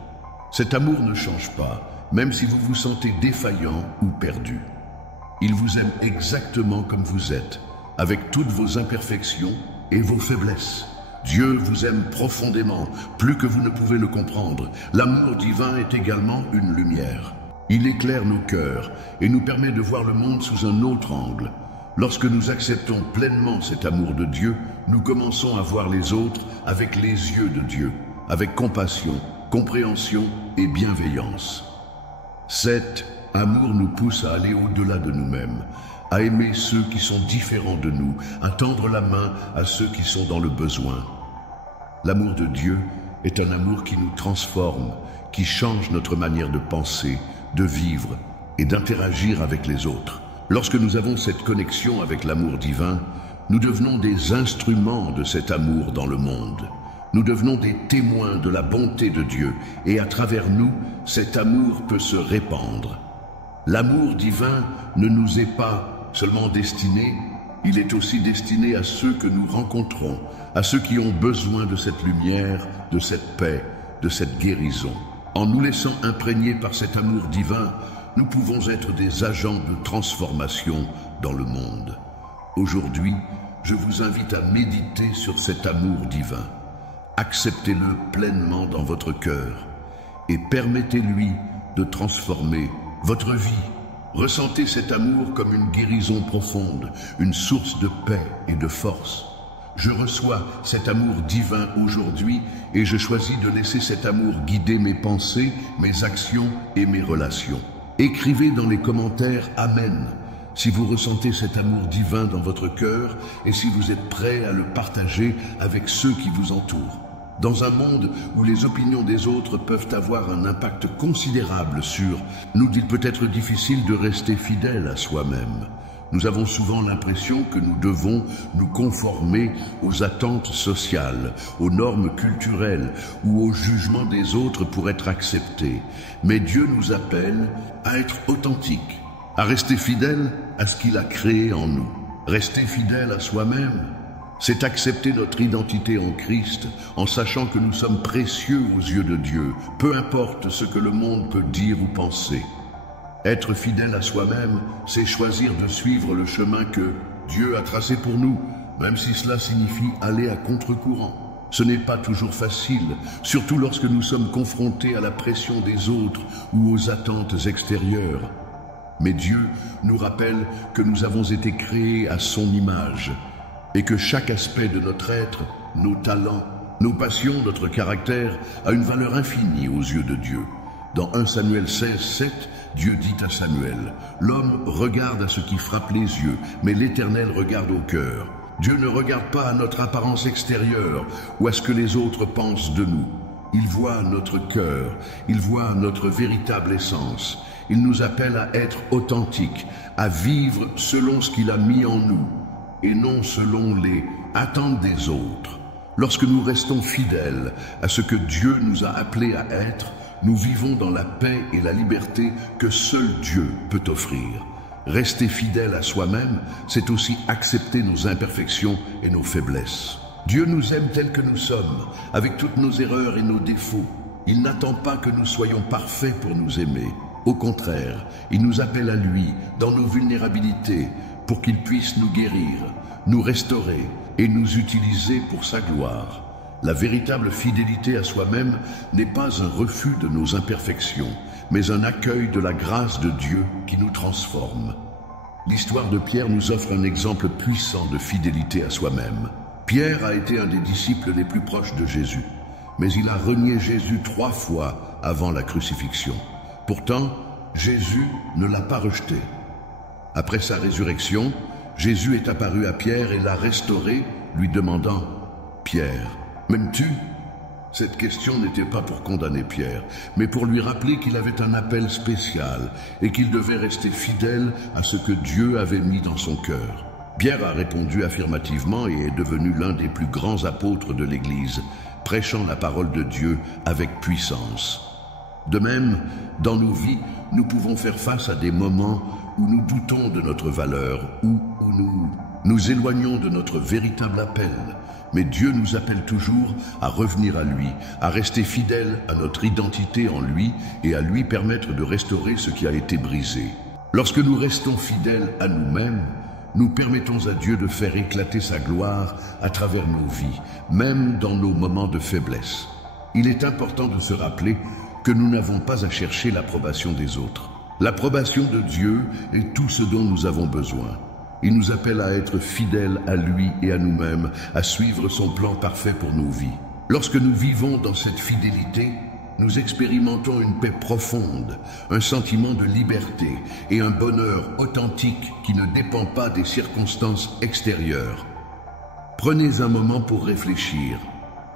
Cet amour ne change pas, même si vous vous sentez défaillant ou perdu. Il vous aime exactement comme vous êtes, avec toutes vos imperfections et vos faiblesses. Dieu vous aime profondément, plus que vous ne pouvez le comprendre. L'amour divin est également une lumière. Il éclaire nos cœurs et nous permet de voir le monde sous un autre angle. Lorsque nous acceptons pleinement cet amour de Dieu, nous commençons à voir les autres avec les yeux de Dieu, avec compassion, compréhension et bienveillance. Cet amour nous pousse à aller au-delà de nous-mêmes, à aimer ceux qui sont différents de nous, à tendre la main à ceux qui sont dans le besoin. L'amour de Dieu est un amour qui nous transforme, qui change notre manière de penser, de vivre et d'interagir avec les autres. Lorsque nous avons cette connexion avec l'amour divin, nous devenons des instruments de cet amour dans le monde. Nous devenons des témoins de la bonté de Dieu et à travers nous, cet amour peut se répandre. L'amour divin ne nous est pas seulement destiné, il est aussi destiné à ceux que nous rencontrons, à ceux qui ont besoin de cette lumière, de cette paix, de cette guérison. En nous laissant imprégner par cet amour divin, nous pouvons être des agents de transformation dans le monde. Aujourd'hui, je vous invite à méditer sur cet amour divin. Acceptez-le pleinement dans votre cœur et permettez-lui de transformer votre vie Ressentez cet amour comme une guérison profonde, une source de paix et de force. Je reçois cet amour divin aujourd'hui et je choisis de laisser cet amour guider mes pensées, mes actions et mes relations. Écrivez dans les commentaires « Amen » si vous ressentez cet amour divin dans votre cœur et si vous êtes prêt à le partager avec ceux qui vous entourent. Dans un monde où les opinions des autres peuvent avoir un impact considérable sur nous, il peut être difficile de rester fidèle à soi-même. Nous avons souvent l'impression que nous devons nous conformer aux attentes sociales, aux normes culturelles ou au jugement des autres pour être acceptés. Mais Dieu nous appelle à être authentiques, à rester fidèles à ce qu'il a créé en nous. Rester fidèle à soi-même, c'est accepter notre identité en Christ en sachant que nous sommes précieux aux yeux de Dieu, peu importe ce que le monde peut dire ou penser. Être fidèle à soi-même, c'est choisir de suivre le chemin que Dieu a tracé pour nous, même si cela signifie aller à contre-courant. Ce n'est pas toujours facile, surtout lorsque nous sommes confrontés à la pression des autres ou aux attentes extérieures. Mais Dieu nous rappelle que nous avons été créés à son image et que chaque aspect de notre être, nos talents, nos passions, notre caractère, a une valeur infinie aux yeux de Dieu. Dans 1 Samuel 16, 7, Dieu dit à Samuel, « L'homme regarde à ce qui frappe les yeux, mais l'Éternel regarde au cœur. » Dieu ne regarde pas à notre apparence extérieure ou à ce que les autres pensent de nous. Il voit notre cœur, il voit notre véritable essence. Il nous appelle à être authentiques, à vivre selon ce qu'il a mis en nous et non selon les attentes des autres. Lorsque nous restons fidèles à ce que Dieu nous a appelés à être, nous vivons dans la paix et la liberté que seul Dieu peut offrir. Rester fidèle à soi-même, c'est aussi accepter nos imperfections et nos faiblesses. Dieu nous aime tels que nous sommes, avec toutes nos erreurs et nos défauts. Il n'attend pas que nous soyons parfaits pour nous aimer. Au contraire, il nous appelle à lui, dans nos vulnérabilités, pour qu'il puisse nous guérir, nous restaurer et nous utiliser pour sa gloire. La véritable fidélité à soi-même n'est pas un refus de nos imperfections, mais un accueil de la grâce de Dieu qui nous transforme. L'histoire de Pierre nous offre un exemple puissant de fidélité à soi-même. Pierre a été un des disciples les plus proches de Jésus, mais il a renié Jésus 3 fois avant la crucifixion. Pourtant, Jésus ne l'a pas rejeté. Après sa résurrection, Jésus est apparu à Pierre et l'a restauré, lui demandant « Pierre, m'aimes-tu » Cette question n'était pas pour condamner Pierre, mais pour lui rappeler qu'il avait un appel spécial et qu'il devait rester fidèle à ce que Dieu avait mis dans son cœur. Pierre a répondu affirmativement et est devenu l'un des plus grands apôtres de l'Église, prêchant la parole de Dieu avec puissance. De même, dans nos vies, nous pouvons faire face à des moments où nous doutons de notre valeur, où nous éloignons de notre véritable appel. Mais Dieu nous appelle toujours à revenir à lui, à rester fidèles à notre identité en lui et à lui permettre de restaurer ce qui a été brisé. Lorsque nous restons fidèles à nous-mêmes, nous permettons à Dieu de faire éclater sa gloire à travers nos vies, même dans nos moments de faiblesse. Il est important de se rappeler que nous n'avons pas à chercher l'approbation des autres. L'approbation de Dieu est tout ce dont nous avons besoin. Il nous appelle à être fidèles à lui et à nous-mêmes, à suivre son plan parfait pour nos vies. Lorsque nous vivons dans cette fidélité, nous expérimentons une paix profonde, un sentiment de liberté et un bonheur authentique qui ne dépend pas des circonstances extérieures. Prenez un moment pour réfléchir.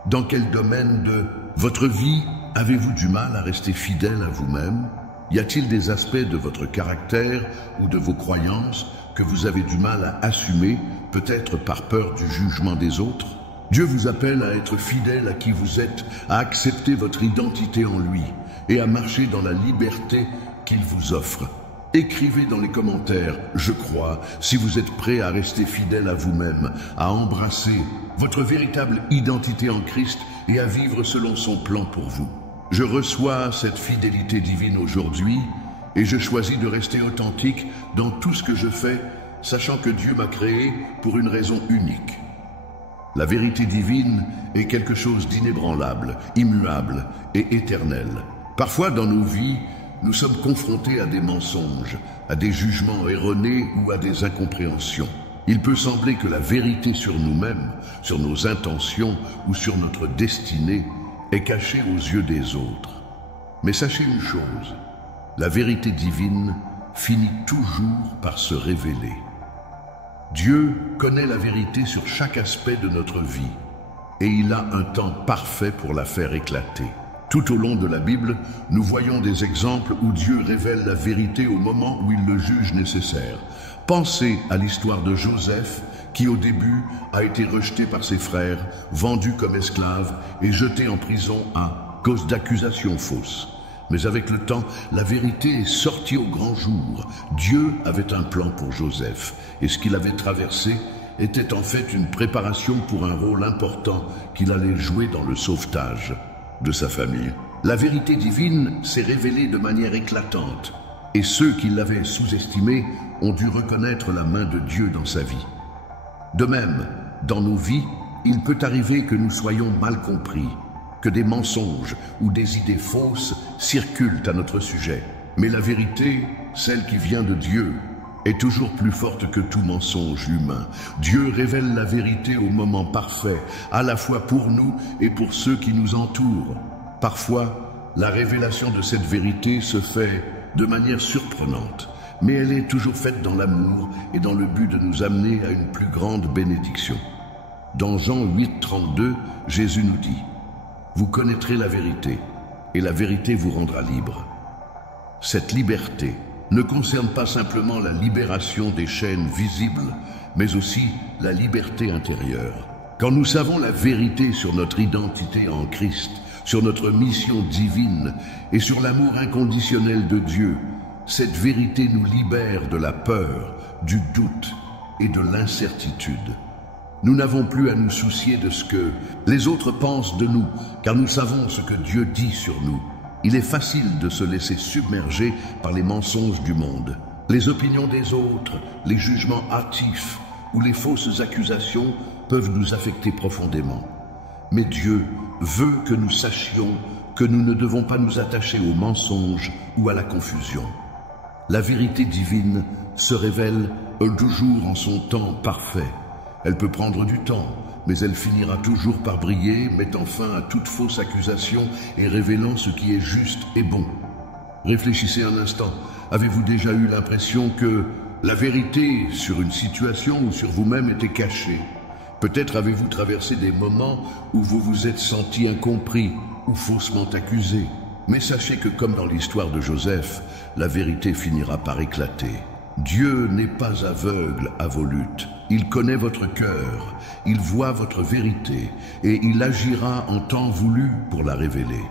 Dans quel domaine de votre vie avez-vous du mal à rester fidèle à vous-même? Y a-t-il des aspects de votre caractère ou de vos croyances que vous avez du mal à assumer, peut-être par peur du jugement des autres? Dieu vous appelle à être fidèle à qui vous êtes, à accepter votre identité en lui et à marcher dans la liberté qu'il vous offre. Écrivez dans les commentaires « Je crois » si vous êtes prêt à rester fidèle à vous-même, à embrasser votre véritable identité en Christ et à vivre selon son plan pour vous. Je reçois cette fidélité divine aujourd'hui et je choisis de rester authentique dans tout ce que je fais, sachant que Dieu m'a créé pour une raison unique. La vérité divine est quelque chose d'inébranlable, immuable et éternel. Parfois dans nos vies, nous sommes confrontés à des mensonges, à des jugements erronés ou à des incompréhensions. Il peut sembler que la vérité sur nous-mêmes, sur nos intentions ou sur notre destinée est cachée aux yeux des autres. Mais sachez une chose, la vérité divine finit toujours par se révéler. Dieu connaît la vérité sur chaque aspect de notre vie et il a un temps parfait pour la faire éclater. Tout au long de la Bible, nous voyons des exemples où Dieu révèle la vérité au moment où il le juge nécessaire. Pensez à l'histoire de Joseph, qui au début a été rejeté par ses frères, vendu comme esclave et jeté en prison à cause d'accusations fausses. Mais avec le temps, la vérité est sortie au grand jour. Dieu avait un plan pour Joseph, et ce qu'il avait traversé était en fait une préparation pour un rôle important qu'il allait jouer dans le sauvetage de sa famille. La vérité divine s'est révélée de manière éclatante, et ceux qui l'avaient sous-estimée ont dû reconnaître la main de Dieu dans sa vie. De même, dans nos vies, il peut arriver que nous soyons mal compris, que des mensonges ou des idées fausses circulent à notre sujet. Mais la vérité, celle qui vient de Dieu, est toujours plus forte que tout mensonge humain. Dieu révèle la vérité au moment parfait, à la fois pour nous et pour ceux qui nous entourent. Parfois, la révélation de cette vérité se fait de manière surprenante, mais elle est toujours faite dans l'amour et dans le but de nous amener à une plus grande bénédiction. Dans Jean 8, 32, Jésus nous dit « Vous connaîtrez la vérité, et la vérité vous rendra libre. » Cette liberté ne concerne pas simplement la libération des chaînes visibles, mais aussi la liberté intérieure. Quand nous savons la vérité sur notre identité en Christ, sur notre mission divine et sur l'amour inconditionnel de Dieu, cette vérité nous libère de la peur, du doute et de l'incertitude. Nous n'avons plus à nous soucier de ce que les autres pensent de nous, car nous savons ce que Dieu dit sur nous. Il est facile de se laisser submerger par les mensonges du monde. Les opinions des autres, les jugements hâtifs ou les fausses accusations peuvent nous affecter profondément. Mais Dieu veut que nous sachions que nous ne devons pas nous attacher aux mensonges ou à la confusion. La vérité divine se révèle toujours en son temps parfait. Elle peut prendre du temps, mais elle finira toujours par briller, mettant fin à toute fausse accusation et révélant ce qui est juste et bon. Réfléchissez un instant. Avez-vous déjà eu l'impression que la vérité sur une situation ou sur vous-même était cachée? Peut-être avez-vous traversé des moments où vous vous êtes senti incompris ou faussement accusé. Mais sachez que comme dans l'histoire de Joseph, la vérité finira par éclater. Dieu n'est pas aveugle à vos luttes. Il connaît votre cœur, il voit votre vérité et il agira en temps voulu pour la révéler.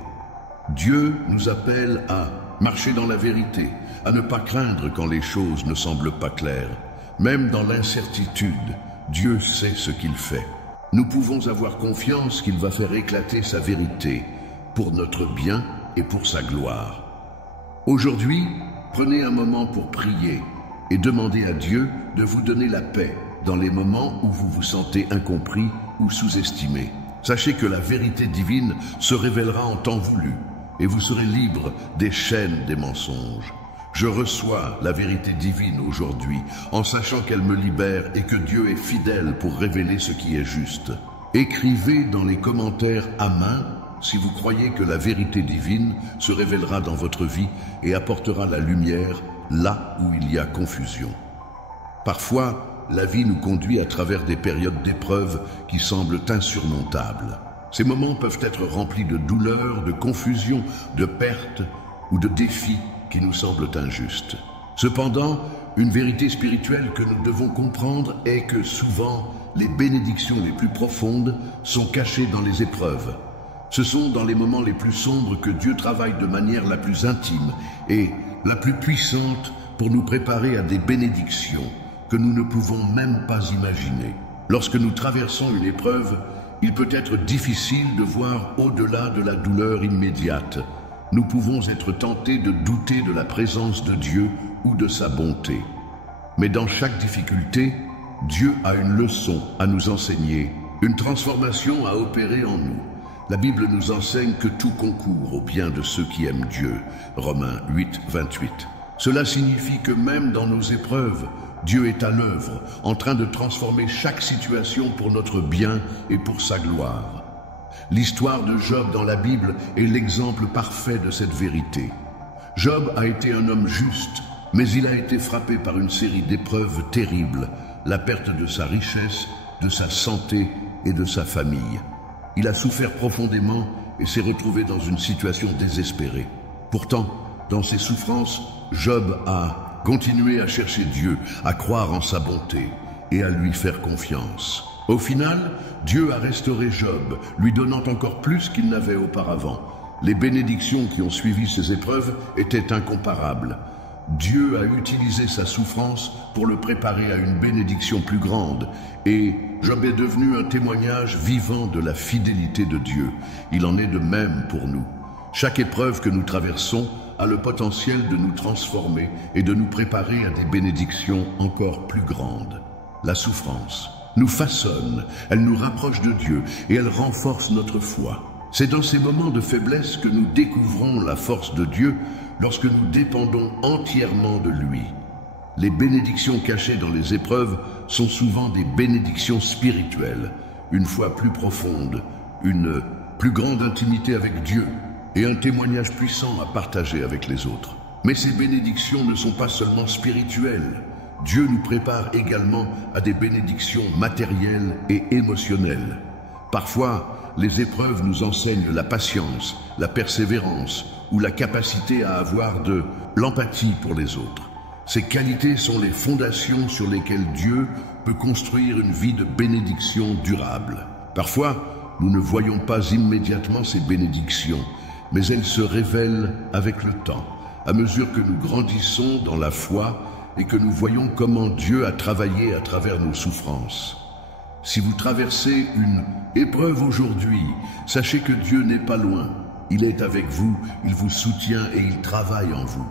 Dieu nous appelle à marcher dans la vérité, à ne pas craindre quand les choses ne semblent pas claires. Même dans l'incertitude, Dieu sait ce qu'il fait. Nous pouvons avoir confiance qu'il va faire éclater sa vérité pour notre bien et pour sa gloire. Aujourd'hui, prenez un moment pour prier et demandez à Dieu de vous donner la paix dans les moments où vous vous sentez incompris ou sous-estimé. Sachez que la vérité divine se révélera en temps voulu et vous serez libre des chaînes des mensonges. Je reçois la vérité divine aujourd'hui en sachant qu'elle me libère et que Dieu est fidèle pour révéler ce qui est juste. Écrivez dans les commentaires à main si vous croyez que la vérité divine se révélera dans votre vie et apportera la lumière là où il y a confusion. Parfois, la vie nous conduit à travers des périodes d'épreuves qui semblent insurmontables. Ces moments peuvent être remplis de douleurs, de confusion, de pertes ou de défis qui nous semblent injustes. Cependant, une vérité spirituelle que nous devons comprendre est que souvent, les bénédictions les plus profondes sont cachées dans les épreuves. Ce sont dans les moments les plus sombres que Dieu travaille de manière la plus intime et la plus puissante pour nous préparer à des bénédictions que nous ne pouvons même pas imaginer. Lorsque nous traversons une épreuve, il peut être difficile de voir au-delà de la douleur immédiate. Nous pouvons être tentés de douter de la présence de Dieu ou de sa bonté. Mais dans chaque difficulté, Dieu a une leçon à nous enseigner, une transformation à opérer en nous. La Bible nous enseigne que tout concourt au bien de ceux qui aiment Dieu. Romains 8, 28. Cela signifie que même dans nos épreuves, Dieu est à l'œuvre, en train de transformer chaque situation pour notre bien et pour sa gloire. L'histoire de Job dans la Bible est l'exemple parfait de cette vérité. Job a été un homme juste, mais il a été frappé par une série d'épreuves terribles, la perte de sa richesse, de sa santé et de sa famille. Il a souffert profondément et s'est retrouvé dans une situation désespérée. Pourtant, dans ses souffrances, Job a continué à chercher Dieu, à croire en sa bonté et à lui faire confiance. Au final, Dieu a restauré Job, lui donnant encore plus qu'il n'avait auparavant. Les bénédictions qui ont suivi ces épreuves étaient incomparables. Dieu a utilisé sa souffrance pour le préparer à une bénédiction plus grande, et Job est devenu un témoignage vivant de la fidélité de Dieu. Il en est de même pour nous. Chaque épreuve que nous traversons a le potentiel de nous transformer et de nous préparer à des bénédictions encore plus grandes. La souffrance nous façonne, elle nous rapproche de Dieu et elle renforce notre foi. C'est dans ces moments de faiblesse que nous découvrons la force de Dieu lorsque nous dépendons entièrement de lui. Les bénédictions cachées dans les épreuves sont souvent des bénédictions spirituelles, une foi plus profonde, une plus grande intimité avec Dieu et un témoignage puissant à partager avec les autres. Mais ces bénédictions ne sont pas seulement spirituelles. Dieu nous prépare également à des bénédictions matérielles et émotionnelles. Parfois, les épreuves nous enseignent la patience, la persévérance ou la capacité à avoir de l'empathie pour les autres. Ces qualités sont les fondations sur lesquelles Dieu peut construire une vie de bénédiction durable. Parfois, nous ne voyons pas immédiatement ces bénédictions, mais elles se révèlent avec le temps, à mesure que nous grandissons dans la foi et que nous voyons comment Dieu a travaillé à travers nos souffrances. Si vous traversez une épreuve aujourd'hui, sachez que Dieu n'est pas loin. Il est avec vous, il vous soutient et il travaille en vous.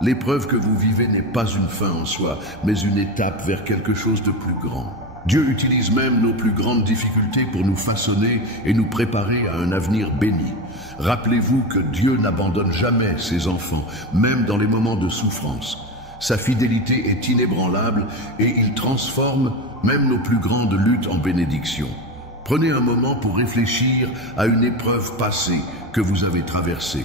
L'épreuve que vous vivez n'est pas une fin en soi, mais une étape vers quelque chose de plus grand. Dieu utilise même nos plus grandes difficultés pour nous façonner et nous préparer à un avenir béni. Rappelez-vous que Dieu n'abandonne jamais ses enfants, même dans les moments de souffrance. Sa fidélité est inébranlable et il transforme même nos plus grandes luttes en bénédictions. Prenez un moment pour réfléchir à une épreuve passée que vous avez traversée.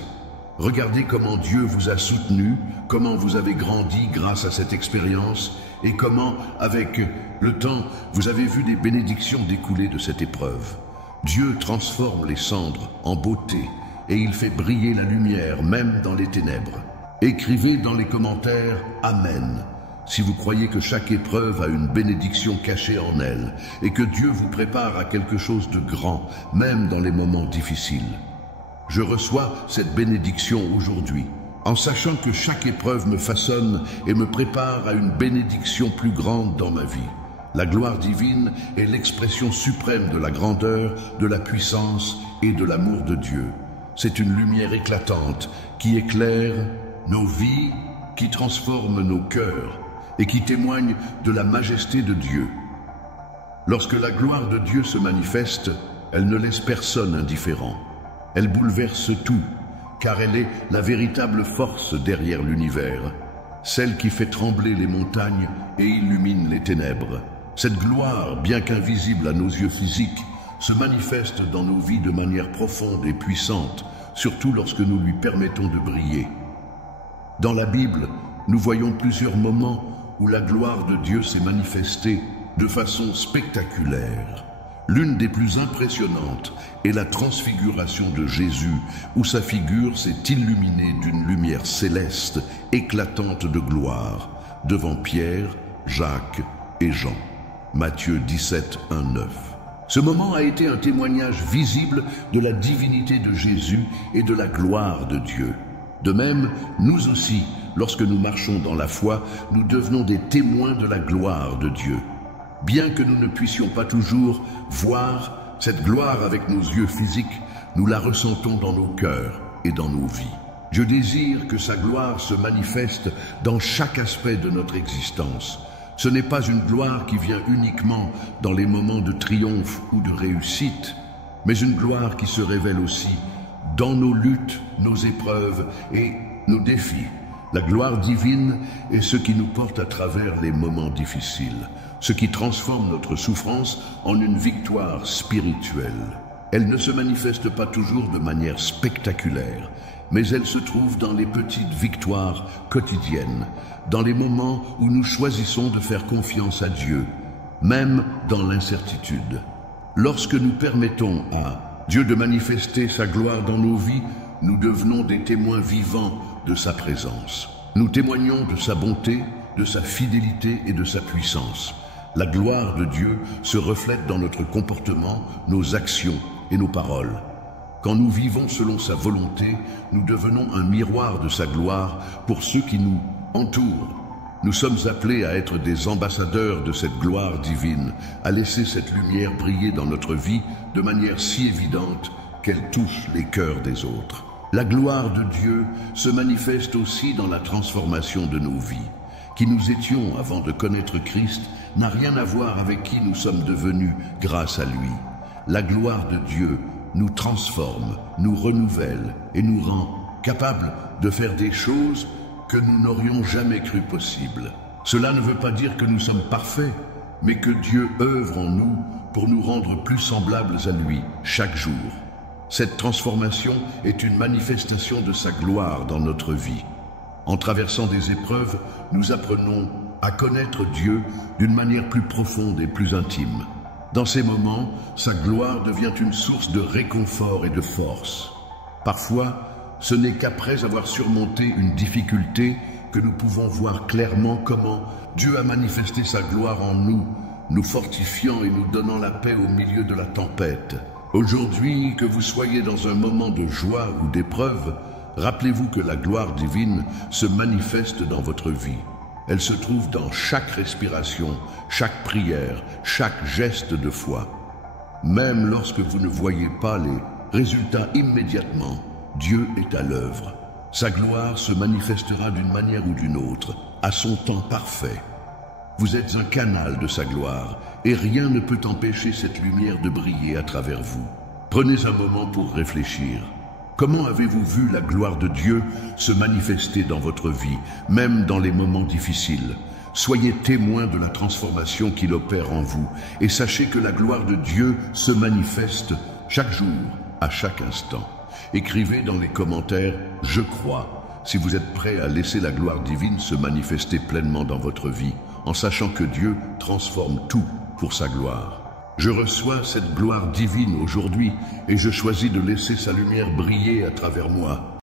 Regardez comment Dieu vous a soutenu, comment vous avez grandi grâce à cette expérience et comment, avec le temps, vous avez vu des bénédictions découler de cette épreuve. Dieu transforme les cendres en beauté et il fait briller la lumière même dans les ténèbres. Écrivez dans les commentaires « Amen » si vous croyez que chaque épreuve a une bénédiction cachée en elle et que Dieu vous prépare à quelque chose de grand, même dans les moments difficiles. Je reçois cette bénédiction aujourd'hui, en sachant que chaque épreuve me façonne et me prépare à une bénédiction plus grande dans ma vie. La gloire divine est l'expression suprême de la grandeur, de la puissance et de l'amour de Dieu. C'est une lumière éclatante qui éclaire nos vies, qui transforme nos cœurs et qui témoigne de la majesté de Dieu. Lorsque la gloire de Dieu se manifeste, elle ne laisse personne indifférent. Elle bouleverse tout, car elle est la véritable force derrière l'univers, celle qui fait trembler les montagnes et illumine les ténèbres. Cette gloire, bien qu'invisible à nos yeux physiques, se manifeste dans nos vies de manière profonde et puissante, surtout lorsque nous lui permettons de briller. Dans la Bible, nous voyons plusieurs moments où la gloire de Dieu s'est manifestée de façon spectaculaire. L'une des plus impressionnantes est la transfiguration de Jésus, où sa figure s'est illuminée d'une lumière céleste éclatante de gloire, devant Pierre, Jacques et Jean. Matthieu 17, 1, 9. Ce moment a été un témoignage visible de la divinité de Jésus et de la gloire de Dieu. De même, nous aussi, lorsque nous marchons dans la foi, nous devenons des témoins de la gloire de Dieu. Bien que nous ne puissions pas toujours voir cette gloire avec nos yeux physiques, nous la ressentons dans nos cœurs et dans nos vies. Dieu désire que sa gloire se manifeste dans chaque aspect de notre existence. Ce n'est pas une gloire qui vient uniquement dans les moments de triomphe ou de réussite, mais une gloire qui se révèle aussi dans nos luttes, nos épreuves et nos défis. La gloire divine est ce qui nous porte à travers les moments difficiles, ce qui transforme notre souffrance en une victoire spirituelle. Elle ne se manifeste pas toujours de manière spectaculaire, mais elle se trouve dans les petites victoires quotidiennes, dans les moments où nous choisissons de faire confiance à Dieu, même dans l'incertitude. Lorsque nous permettons à Dieu de manifester sa gloire dans nos vies, nous devenons des témoins vivants de sa présence. Nous témoignons de sa bonté, de sa fidélité et de sa puissance. La gloire de Dieu se reflète dans notre comportement, nos actions et nos paroles. Quand nous vivons selon sa volonté, nous devenons un miroir de sa gloire pour ceux qui nous entourent. Nous sommes appelés à être des ambassadeurs de cette gloire divine, à laisser cette lumière briller dans notre vie de manière si évidente qu'elle touche les cœurs des autres. La gloire de Dieu se manifeste aussi dans la transformation de nos vies. Qui nous étions avant de connaître Christ n'a rien à voir avec qui nous sommes devenus grâce à lui. La gloire de Dieu nous transforme, nous renouvelle et nous rend capables de faire des choses que nous n'aurions jamais cru possibles. Cela ne veut pas dire que nous sommes parfaits, mais que Dieu œuvre en nous pour nous rendre plus semblables à lui chaque jour. Cette transformation est une manifestation de sa gloire dans notre vie. En traversant des épreuves, nous apprenons à connaître Dieu d'une manière plus profonde et plus intime. Dans ces moments, sa gloire devient une source de réconfort et de force. Parfois, ce n'est qu'après avoir surmonté une difficulté que nous pouvons voir clairement comment Dieu a manifesté sa gloire en nous, nous fortifiant et nous donnant la paix au milieu de la tempête. Aujourd'hui, que vous soyez dans un moment de joie ou d'épreuve, rappelez-vous que la gloire divine se manifeste dans votre vie. Elle se trouve dans chaque respiration, chaque prière, chaque geste de foi. Même lorsque vous ne voyez pas les résultats immédiatement, Dieu est à l'œuvre. Sa gloire se manifestera d'une manière ou d'une autre, à son temps parfait. Vous êtes un canal de sa gloire, et rien ne peut empêcher cette lumière de briller à travers vous. Prenez un moment pour réfléchir. Comment avez-vous vu la gloire de Dieu se manifester dans votre vie, même dans les moments difficiles? Soyez témoins de la transformation qu'il opère en vous, et sachez que la gloire de Dieu se manifeste chaque jour, à chaque instant. Écrivez dans les commentaires « Je crois » si vous êtes prêt à laisser la gloire divine se manifester pleinement dans votre vie, en sachant que Dieu transforme tout pour sa gloire. Je reçois cette gloire divine aujourd'hui et je choisis de laisser sa lumière briller à travers moi.